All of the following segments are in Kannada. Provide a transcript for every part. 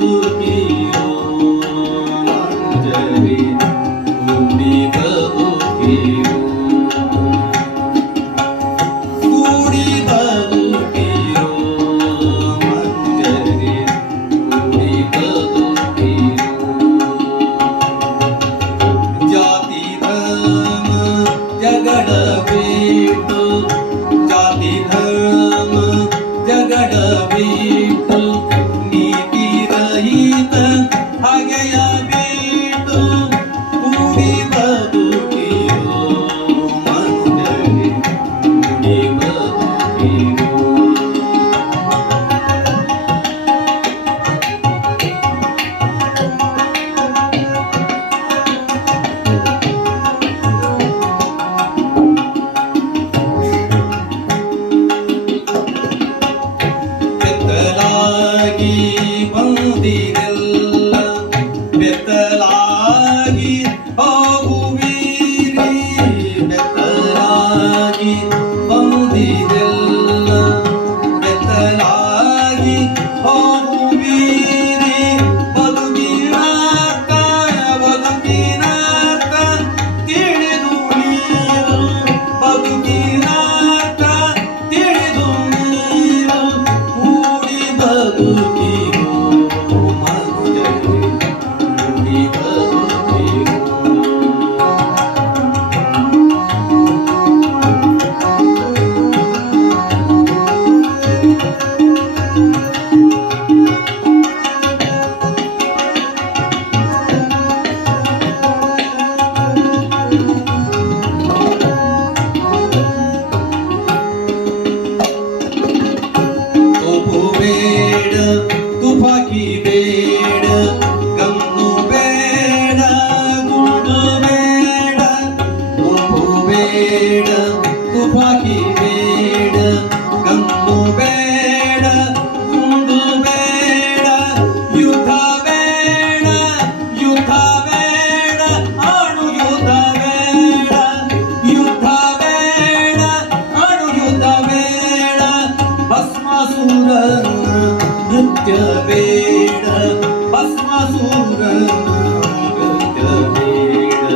ಬದುಕಿರೋ ಮಂಜರಿ ಕೂಡಿ ಬದುಕಿರೋ ಕೂಡಿ ಬದುಕಿರೋ ಮಂಜರಿ ಕೂಡಿ ಬದುಕಿರೋ ಜಾತಿ ಧರ್ಮ ಜಗಳ ಬಿಟ್ಟು ಜಾತಿ ಧರ್ಮ ಜಗಳ ಬಿಟ್ಟು ನೀತಿ ರಹಿತ ಹಾಗೆಯ ಬಿಟ್ಟು ಕೂಡಿ ಬದುಕಿರೋ ಮಂಜರಿ ಕೂಡಿ ಬದುಕಿರೋ ಬೆತ್ತಲಾಗಿ ಬಂದಿರೆಲ್ಲ ಬೆತ್ತಲಾಗಿ ಹೋಗುವಿರಿ ಬೆತ್ತಲಾಗಿ ಬಂದಿರೆಲ್ಲ ಬೆತ್ತಲಾಗಿ ಹೋಗುವಿರಿ ಬದುಕಿನಾಕ ತಿಳಿದು ನೀರು ಬದುಕಿನಾಕ ತಿಳಿದು ನೀರು ಕೂಡಿ ಬದುಕಿರೋ ಮಂಜರಿ ಕೂಡಿ ಬದುಕಿರೋ ತೋಪು ಬೇಡ ತುಪಾಕಿ ಬೇಡ ಗನ್ನು ಬೇಡ ಗುಂಡು ಬೇಡ ತೋಪು ಬೇಡ ತುಪಾಕಿ ಬೇಡ ಗನ್ನು ಬೇಡ ಗುಂಡು ಬೇಡ ಯುದ್ಧ ಬೇಡ ಯುದ್ಧ ಬೇಡ ಅಣು ಯುದ್ಧ ಬೇಡ ಯುದ್ಧ ಬೇಡ ಅಣು ಯುದ್ಧ ಬೇಡ ಭಸ್ಮಾಸುರನ ನೃತ್ಯ ಬೇಡ ಭಸ್ಮಾಸುರನ ನೃತ್ಯ ಬೇಡ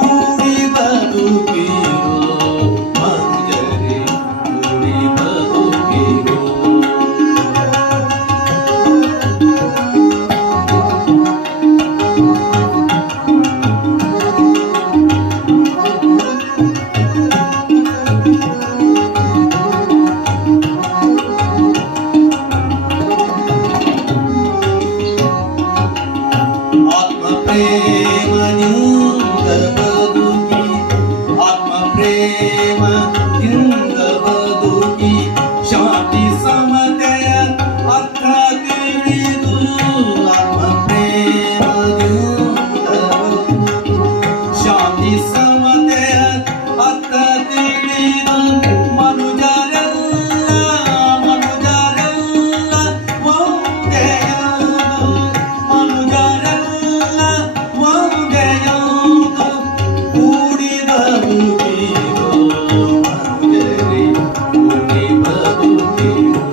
ಕೂಡಿ ಬದುಕಿರೋ ಮಂಜರಿ ಕೂಡಿ ಬದುಕಿರೋ ಆತ್ಮ ಪ್ರೇಮದಿಂದ ಬದುಕಿ ಆತ್ಮ ಪ್ರೇಮದಿಂದ ಬದುಕಿ ಶಾಂತಿ ಸಮತೆಯ ಅರ್ಥ ತಿಳಿದು ಆತ್ಮ ಪ್ರೇಮದಿಂದ ಬದುಕಿ ಶಾಂತಿ ಸಮತೆಯ ಅರ್ಥ ತಿಳಿದು ಮನುಜರೆಲ್ಲ ಒಂದೆಯದು ಮನುಜರೆಲ್ಲ ಒಂದೆಯದು ಕೂಡಿ ಬದುಕಿರೋ ಮಂಜರಿ ಕೂಡಿ ಬದುಕಿರೋ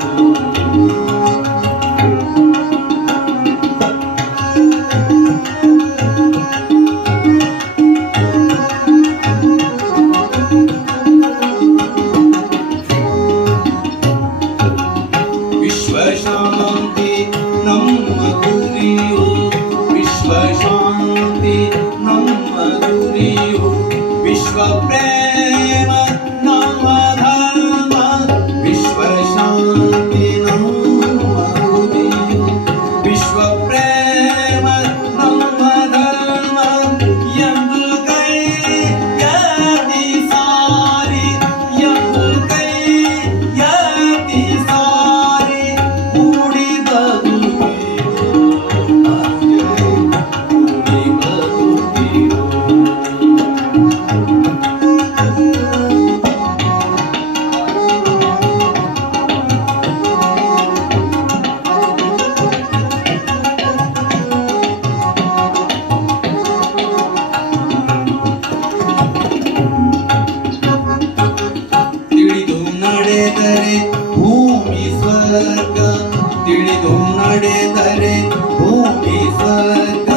ವಿಶ್ವಶಾಂತಿ ನಮ್ಮ ಗುರಿಯು ವಿಶ್ವಶಾಂತಿ ನಮ್ಮ ಗುರಿಯು ವಿಶ್ವ ಪ್ರೇಮ ನಮ್ಮ ಧರ್ಮ ವಿಶ್ವಶಾಂತಿ ನಮ್ಮ ಗುರಿಯು ವಿಶ್ವ ಪ್ರೇಮ ನಮ್ಮ ಧರ್ಮ ಎಂದು ಕೈ ಯಾತಿ ಸಾರಿ ಎಂದು ಕೈ ಯಾತಿ ಸಾರಿ ಕೂಡಿ ಬದುಕಿರೋ ಮಂಜರಿ ಕೂಡಿ ಬದುಕಿರೋ ನಡೆದರೆ ಭೂಮಿ ಸ್ವರ್ಗ ತಿಳಿದು ನಡೆದರೆ ಭೂಮಿ ಸ್ವರ್ಗ